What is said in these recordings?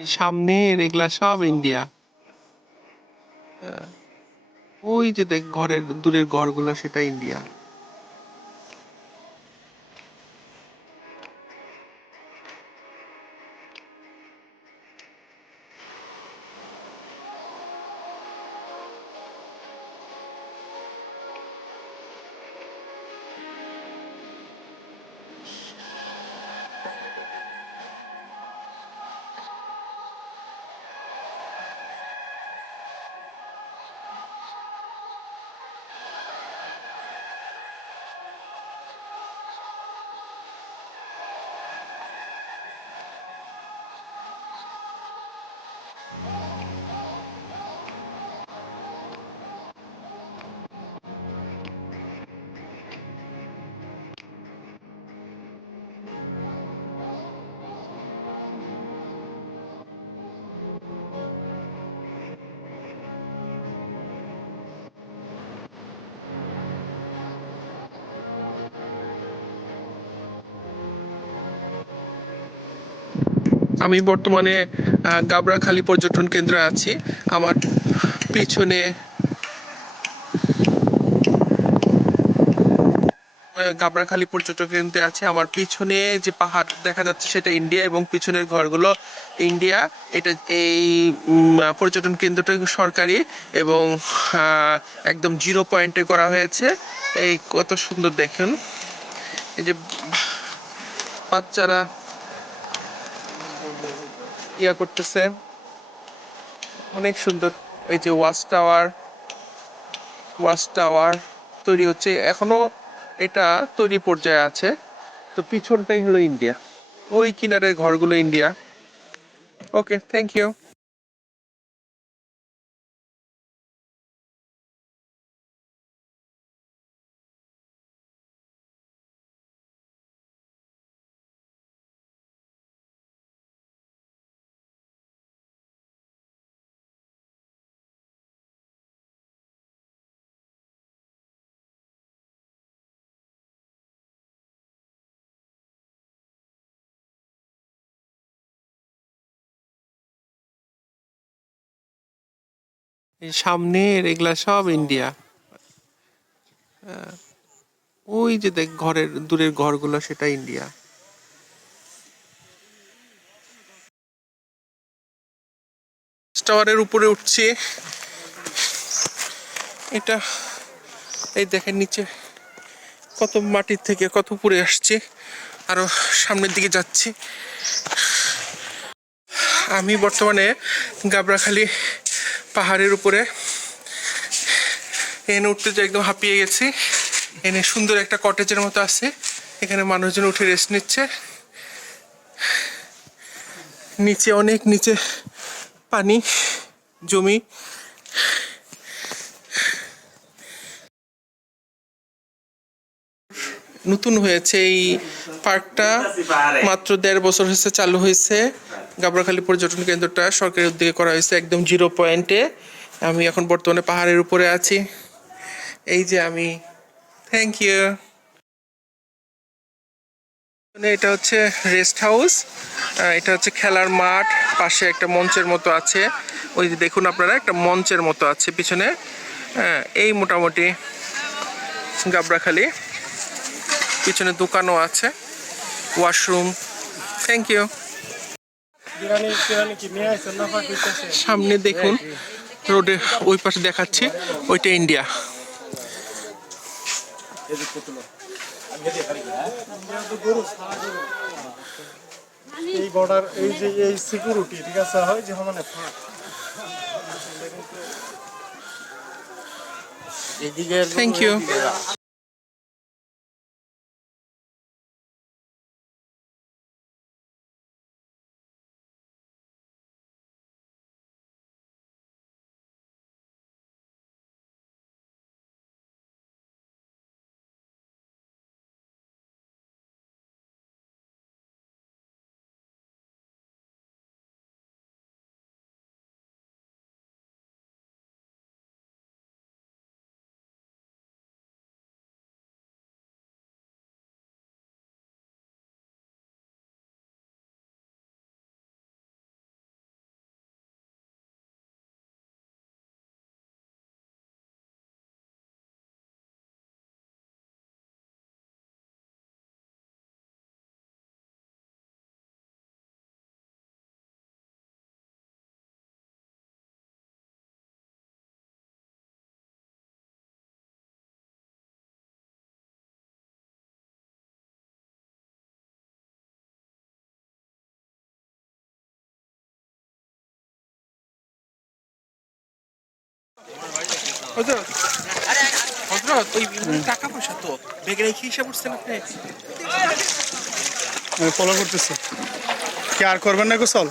এই সামনের এগুলা সব ইন্ডিয়া। ওই যে দেখ ঘরের দূরের ঘরগুলো সেটা ইন্ডিয়া। আমি বর্তমানে গাবড়াখালী পর্যটন কেন্দ্রে আছি। আমার পিছনে গাবড়াখালী পর্যটন কেন্দ্রে আছে। আমার পিছনে যে পাহাড় দেখা যাচ্ছে সেটা ইন্ডিয়া এবং পিছনের ঘরগুলো ইন্ডিয়া। এটা এই পর্যটন কেন্দ্রটা সরকারি এবং একদম জিরো পয়েন্টে করা হয়েছে। এই কত সুন্দর দেখুন, এই যে বাচ্চারা ইয়া করতেছে, অনেক সুন্দর। এই যে ওয়াচ টাওয়ার তৈরি হচ্ছে এখনো, এটা তৈরি পর্যায়ে আছে। তো পিছনটাই হলো ইন্ডিয়া, ওই কিনারের ঘরগুলো ইন্ডিয়া। Okay, thank you. এই সামনের এগুলা সব ইন্ডিয়া। ওই যে দেখ ঘরের দূরের ঘরগুলো সেটা ইন্ডিয়া। টাওয়ারের উপরে উঠছি, এটা এই দেখেন নিচে কত মাটির থেকে কত উপরে আসছে, আরো সামনের দিকে যাচ্ছি। আমি বর্তমানে গাবড়াখালী পাহাড়ের উপরে, এখানে উঠতে যে একদম হাঁপিয়ে গেছি। এখানে সুন্দর একটা কটেজের মতো আছে, এখানে মানুষজন উঠে রেস্ট নিচ্ছে। নিচে অনেক নিচে পানি জমি। নতুন হয়েছে এই পার্কটা, মাত্র 1.5 বছর হয়েছে চালু হয়েছে। গাবড়াখালী পর্যটন কেন্দ্রটা সরকারের উদ্যোগে করা হয়েছে একদম জিরো পয়েন্টে। আমি এখন বর্তমানে পাহাড়ের উপরে আছি, এই যে আমি। Thank you. এটা হচ্ছে রেস্ট হাউস, এটা হচ্ছে খেলার মাঠ, পাশে একটা মঞ্চের মতো আছে। ওই যে দেখুন আপনারা, একটা মঞ্চের মতো আছে পিছনে। এই মোটামুটি গাবড়াখালী, পিছনে দোকানও আছে, ওয়াশরুম। Thank you. সামনে দেখুন রোডে ওই পাশে দেখাচ্ছি, ওইটা ইন্ডিয়া। এই বর্ডার, এই যে এই সিকিউরিটি ঠিক আছে হয় যে মানে থ্যাংক ইউ। হজরত হজরত ওই টাকা পয়সা তো ব্যাগে রেখে হিসাব করছেন আপনি? আমি ফলো করতেছি। কি আর করবেন না গোসল?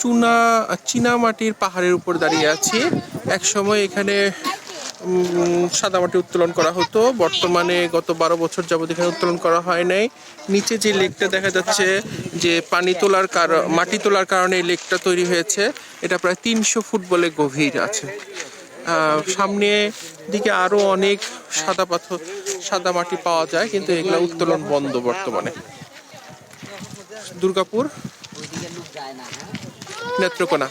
চুনা চীনা মাটির পাহাড়ের উপর দাঁড়িয়ে আছি। এক সময় এখানে সাদা মাটি উত্তোলন করা হতো, বর্তমানে গত 12 বছর যাবত এখানে উত্তোলন করা হয় নাই। নিচে যে লেকটা দেখা যাচ্ছে, যে পানি তোলার মাটি তোলার কারণে এই লেকটা তৈরি হয়েছে, এটা প্রায় 300 ফুট বলে গভীর আছে। সামনে দিকে আরো অনেক সাদা মাটি পাওয়া যায়, কিন্তু এগুলা উত্তোলন বন্ধ বর্তমানে। দুর্গাপুর নেত্রকোনা।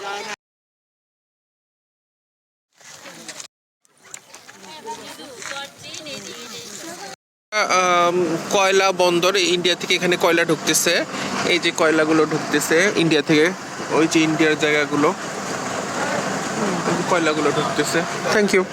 কয়লা বন্দর, ইন্ডিয়া থেকে এখানে কয়লা ঢুকতেছে। এই যে কয়লাগুলো ঢুকতেছে ইন্ডিয়া থেকে, ওই যে ইন্ডিয়ার জায়গাগুলো, কয়লাগুলো ঢুকতেছে। Thank you.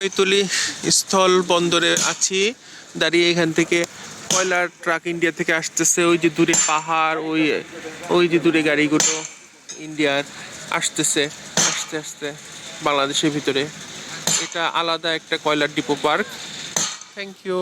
কৈতলি স্থল বন্দরে আছি দাঁড়িয়ে। এখান থেকে কয়লার ট্রাক ইন্ডিয়া থেকে আসতেছে। ওই যে দূরে পাহাড়, ওই যে দূরে গাড়িগুলো ইন্ডিয়ার আসতেছে, আস্তে আস্তে বাংলাদেশের ভিতরে। এটা আলাদা একটা কয়লার ডিপো পার্ক। Thank you.